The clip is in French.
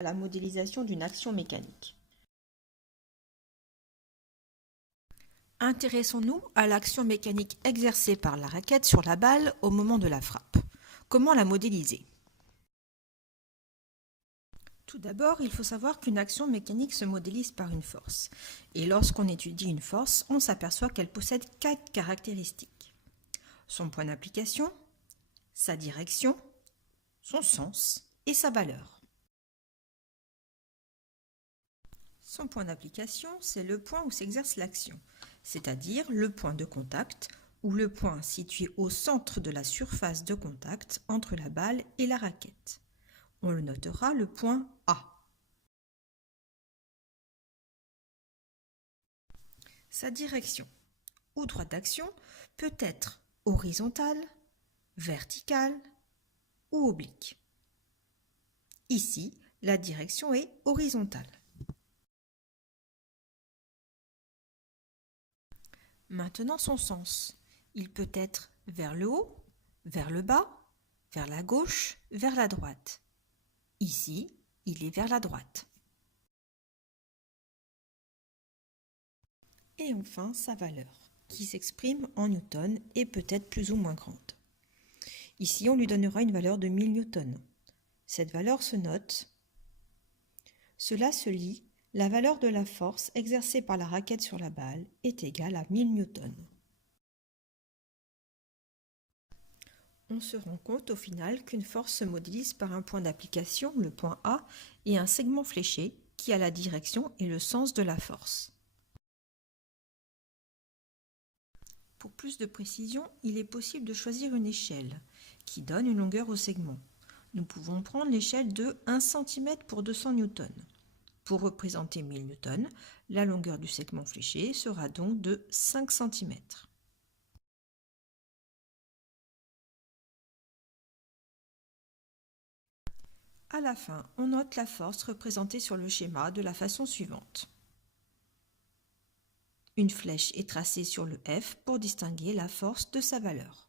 à la modélisation d'une action mécanique. Intéressons-nous à l'action mécanique exercée par la raquette sur la balle au moment de la frappe. Comment la modéliser? Tout d'abord, il faut savoir qu'une action mécanique se modélise par une force. Et lorsqu'on étudie une force, on s'aperçoit qu'elle possède 4 caractéristiques. Son point d'application, sa direction, son sens et sa valeur. Son point d'application, c'est le point où s'exerce l'action, c'est-à-dire le point de contact ou le point situé au centre de la surface de contact entre la balle et la raquette. On le notera le point A. Sa direction ou droite d'action peut être horizontale, verticale ou oblique. Ici, la direction est horizontale. Maintenant son sens. Il peut être vers le haut, vers le bas, vers la gauche, vers la droite. Ici, il est vers la droite. Et enfin, sa valeur, qui s'exprime en newtons et peut être plus ou moins grande. Ici, on lui donnera une valeur de 1000 newtons. Cette valeur se note. Cela se lit. La valeur de la force exercée par la raquette sur la balle est égale à 1000 newtons. On se rend compte au final qu'une force se modélise par un point d'application, le point A, et un segment fléché qui a la direction et le sens de la force. Pour plus de précision, il est possible de choisir une échelle qui donne une longueur au segment. Nous pouvons prendre l'échelle de 1 cm pour 200 newtons. Pour représenter 1000 newtons, la longueur du segment fléché sera donc de 5 cm. À la fin, on note la force représentée sur le schéma de la façon suivante. Une flèche est tracée sur le F pour distinguer la force de sa valeur.